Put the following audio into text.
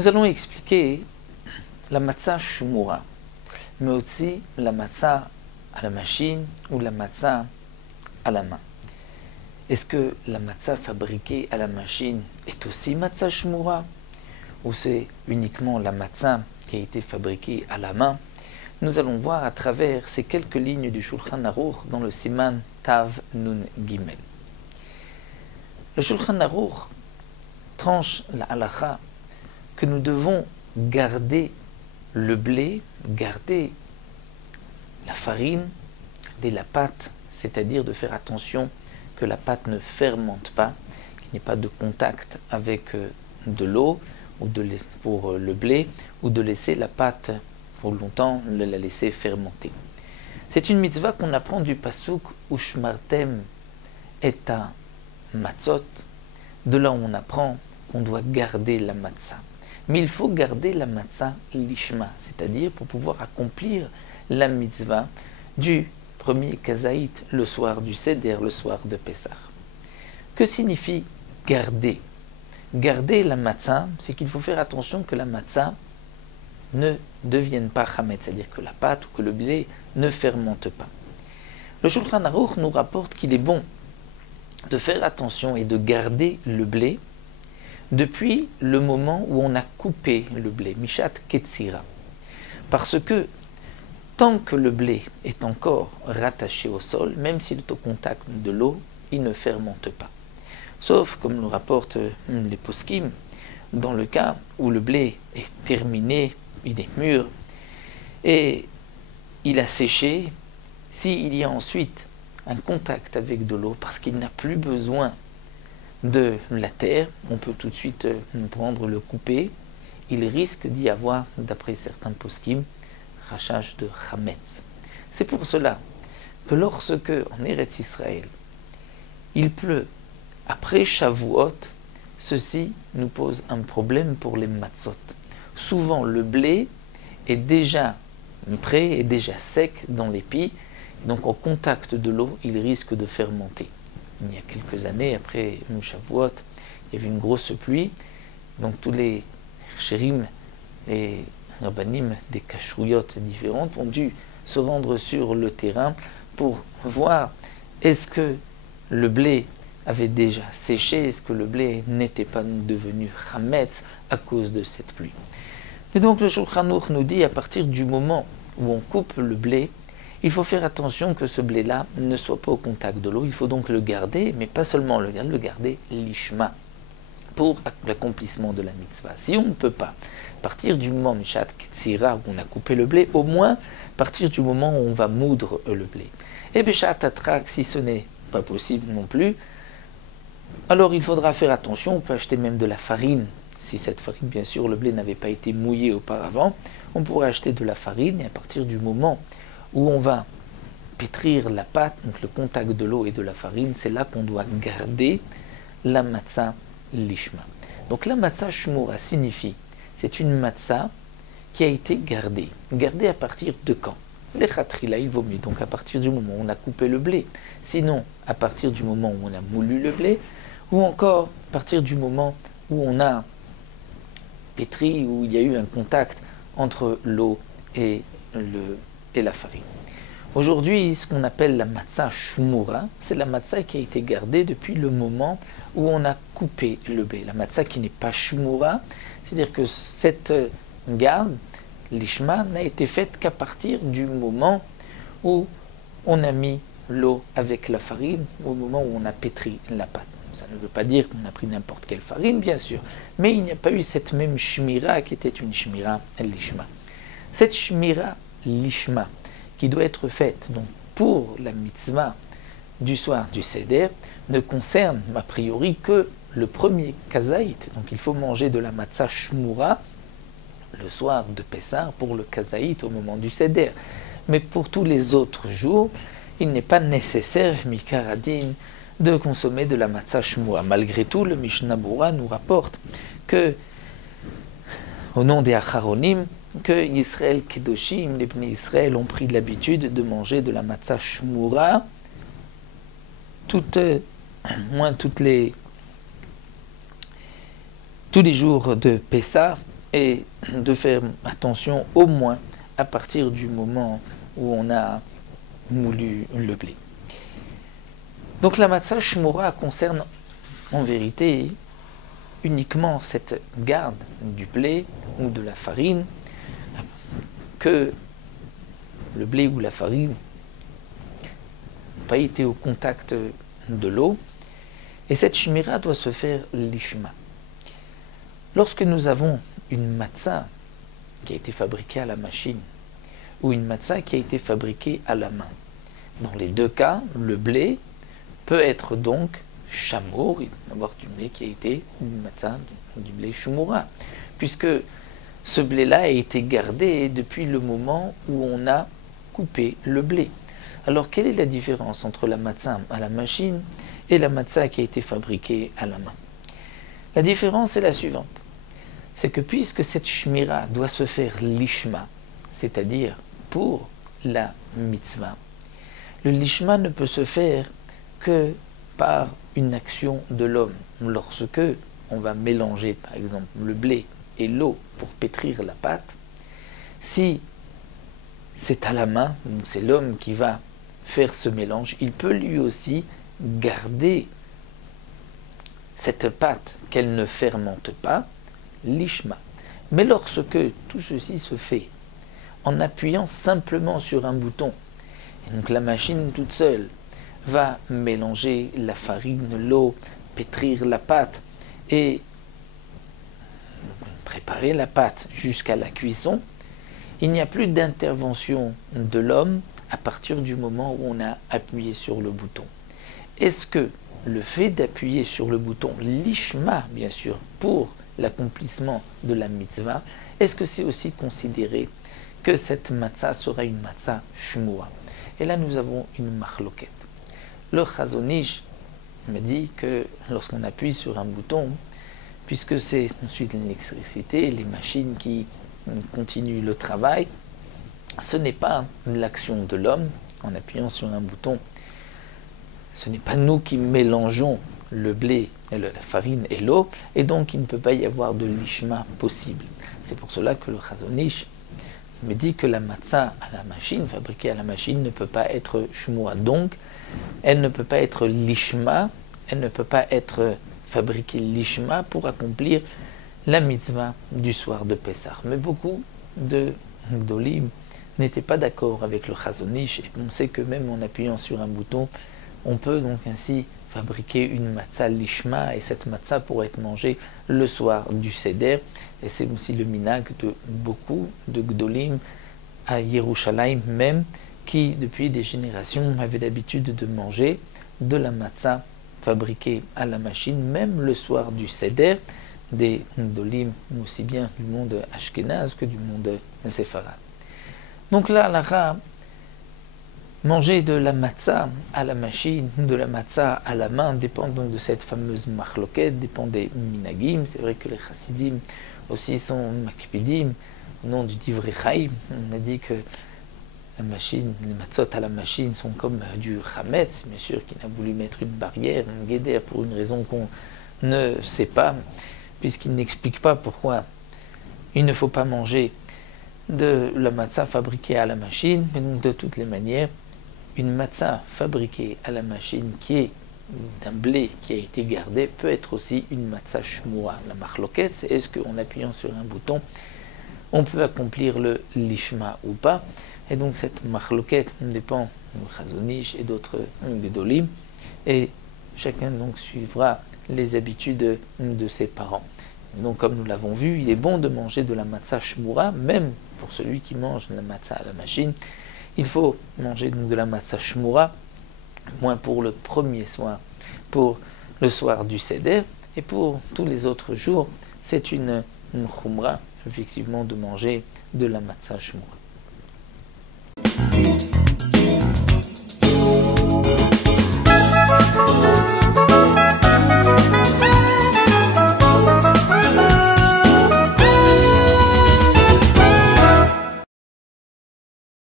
Nous allons expliquer la matzah shumura, mais aussi la matzah à la machine ou la matzah à la main. Est-ce que la matzah fabriquée à la machine est aussi matzah shumura, ou c'est uniquement la matzah qui a été fabriquée à la main? Nous allons voir à travers ces quelques lignes du Shulchan Aruch dans le Siman Tav Nun Gimel. Le Shulchan Aruch tranche la halacha que nous devons garder le blé, garder la farine, garder la pâte, c'est-à-dire de faire attention que la pâte ne fermente pas, qu'il n'y ait pas de contact avec de l'eau pour le blé, ou de laisser la pâte pour longtemps, la laisser fermenter. C'est une mitzvah qu'on apprend du pasuk Ushmartem et à matzot, de là où on apprend qu'on doit garder la matzah. Mais il faut garder la matzah lishma, c'est-à-dire pour pouvoir accomplir la mitzvah du premier kazaït le soir du Seder, le soir de Pessah. Que signifie garder? Garder la matzah, c'est qu'il faut faire attention que la matzah ne devienne pas chametz, c'est-à-dire que la pâte ou que le blé ne fermente pas. Le Shulchan Aruch nous rapporte qu'il est bon de faire attention et de garder le blé depuis le moment où on a coupé le blé, Mishat Ketzira. Parce que tant que le blé est encore rattaché au sol, même s'il est au contact de l'eau, il ne fermente pas. Sauf, comme le rapportent les poskim, dans le cas où le blé est terminé, il est mûr, et il a séché, s'il y a ensuite un contact avec de l'eau, parce qu'il n'a plus besoin de la terre, on peut tout de suite prendre le couper, il risque d'y avoir, d'après certains poskim, rachage de chametz. C'est pour cela que lorsque, en Eretz Israël, il pleut après Shavuot, ceci nous pose un problème pour les matzot. Souvent, le blé est déjà prêt, est déjà sec dans l'épi, donc au contact de l'eau, il risque de fermenter. Il y a quelques années, après Shavuot, il y avait une grosse pluie, donc tous les chérim, les rabbanim des kashruyot différentes ont dû se rendre sur le terrain pour voir est-ce que le blé avait déjà séché, est-ce que le blé n'était pas devenu chametz à cause de cette pluie. Et donc le Shulchan Aruch nous dit à partir du moment où on coupe le blé, il faut faire attention que ce blé-là ne soit pas au contact de l'eau, il faut donc le garder, mais pas seulement le garder lishma, pour l'accomplissement de la mitzvah. Si on ne peut pas, à partir du moment Mishat Ketzira où on a coupé le blé, au moins à partir du moment où on va moudre le blé. Et Beshat Atrak, si ce n'est pas possible non plus, alors il faudra faire attention, on peut acheter même de la farine. Si cette farine, bien sûr, le blé n'avait pas été mouillé auparavant, on pourrait acheter de la farine, et à partir du moment où on va pétrir la pâte, donc le contact de l'eau et de la farine, c'est là qu'on doit garder la matzah lishma. Donc la matzah shmura signifie, c'est une matzah qui a été gardée. Gardée à partir de quand? Les khatrila, il vaut mieux, donc à partir du moment où on a coupé le blé. Sinon, à partir du moment où on a moulu le blé, ou encore à partir du moment où on a pétri, où il y a eu un contact entre l'eau et la farine. Aujourd'hui, ce qu'on appelle la matzah shumura, c'est la matzah qui a été gardée depuis le moment où on a coupé le blé. La matzah qui n'est pas shumura, c'est-à-dire que cette garde, l'ishma, n'a été faite qu'à partir du moment où on a mis l'eau avec la farine, au moment où on a pétri la pâte. Ça ne veut pas dire qu'on a pris n'importe quelle farine, bien sûr, mais il n'y a pas eu cette même shmira qui était une shmira lishma. Cette shmira lishma, qui doit être faite donc pour la mitzvah du soir du Seder, ne concerne a priori que le premier kazaït. Donc il faut manger de la matzah shmura le soir de Pessah pour le kazaït au moment du Seder. Mais pour tous les autres jours, il n'est pas nécessaire, mikaradin, de consommer de la matzah shmura. Malgré tout, le Mishnah Bura nous rapporte que, au nom des Acharonim, que Yisrael Kedoshim, les Bnei Israël, ont pris l'habitude de manger de la matzah shmura tous les jours de Pessah, et de faire attention au moins à partir du moment où on a moulu le blé. Donc la matzah shmura concerne en vérité uniquement cette garde du blé ou de la farine, que le blé ou la farine n'ont pas été au contact de l'eau, et cette shmira doit se faire lishma. Lorsque nous avons une matzah qui a été fabriquée à la machine ou une matzah qui a été fabriquée à la main, dans les deux cas, le blé peut être donc chamour, il peut y avoir du blé qui a été une matzah, du blé shumura, puisque ce blé-là a été gardé depuis le moment où on a coupé le blé. Alors quelle est la différence entre la matzah à la machine et la matzah qui a été fabriquée à la main? La différence est la suivante, c'est que puisque cette shmira doit se faire lishma, c'est-à-dire pour la mitzvah, le lishma ne peut se faire que par une action de l'homme. Lorsque on va mélanger par exemple le blé et l'eau pour pétrir la pâte, si c'est à la main, donc c'est l'homme qui va faire ce mélange, il peut lui aussi garder cette pâte qu'elle ne fermente pas, l'ishma. Mais lorsque tout ceci se fait en appuyant simplement sur un bouton, et donc la machine toute seule va mélanger la farine, l'eau, pétrir la pâte et préparer la pâte jusqu'à la cuisson, il n'y a plus d'intervention de l'homme à partir du moment où on a appuyé sur le bouton. Est-ce que le fait d'appuyer sur le bouton lishma, bien sûr, pour l'accomplissement de la mitzvah, est-ce que c'est aussi considéré que cette matzah sera une matzah shmua? Et là, nous avons une marloquette. Le Chazon Ish me dit que lorsqu'on appuie sur un bouton, puisque c'est ensuite l'électricité, les machines qui continuent le travail, ce n'est pas l'action de l'homme en appuyant sur un bouton. Ce n'est pas nous qui mélangeons le blé, la farine et l'eau, et donc il ne peut pas y avoir de lishma possible. C'est pour cela que le Chazon Ish me dit que la matzah à la machine, fabriquée à la machine, ne peut pas être shmua. Donc, elle ne peut pas être lishma, elle ne peut pas être fabriquée lishma pour accomplir la mitzvah du soir de Pessah. Mais beaucoup de Gdolim n'étaient pas d'accord avec le Chazon Ish, et on sait que même en appuyant sur un bouton, on peut donc ainsi fabriquer une matzah lishma, et cette matzah pourrait être mangée le soir du Seder, et c'est aussi le minag de beaucoup de Gdolim à Yerushalayim même, qui depuis des générations avaient l'habitude de manger de la matzah fabriquée à la machine, même le soir du Seder, des Gdolim aussi bien du monde ashkénaze que du monde séfarade. Donc là, la manger de la matzah à la machine, de la matzah à la main, dépend donc de cette fameuse marloquette, dépend des minagim. C'est vrai que les chassidim aussi sont makpidim. Au nom du Divrei Chaim, on a dit que la machine, les matzot à la machine sont comme du chametz, bien sûr, qui n'a voulu mettre une barrière, un guéder, pour une raison qu'on ne sait pas, puisqu'il n'explique pas pourquoi il ne faut pas manger de la matzah fabriquée à la machine, mais donc de toutes les manières, une matzah fabriquée à la machine qui est d'un blé qui a été gardé peut être aussi une matzah shmua. La marloquette, c'est est-ce qu'en appuyant sur un bouton, on peut accomplir le lishma ou pas. Et donc cette marloquette dépend du Chazon Ish et d'autres Gedolim, et chacun donc suivra les habitudes de ses parents. Et donc comme nous l'avons vu, il est bon de manger de la matzah shmura, même pour celui qui mange la matzah à la machine. Il faut manger donc de la matzah shmura, moins pour le premier soir, pour le soir du Seder, et pour tous les autres jours, c'est une khumra, effectivement, de manger de la matzah shmura.